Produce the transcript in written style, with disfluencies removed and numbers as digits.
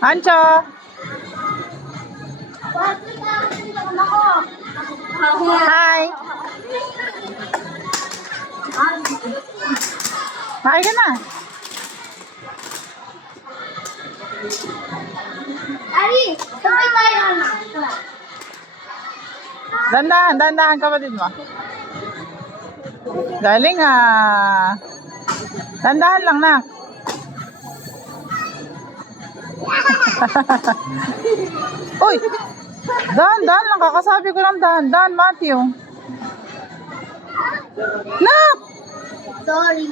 Ancho! Hi! Hi ka na! Ari, sabay tayo na. Dandahan, dandahan kapatid mo. Galing ah. Dandahan lang na. Uy! Dahan-dahan lang, kakasabi ko ng dahan-dahan, Matthew. Nak! Sorry.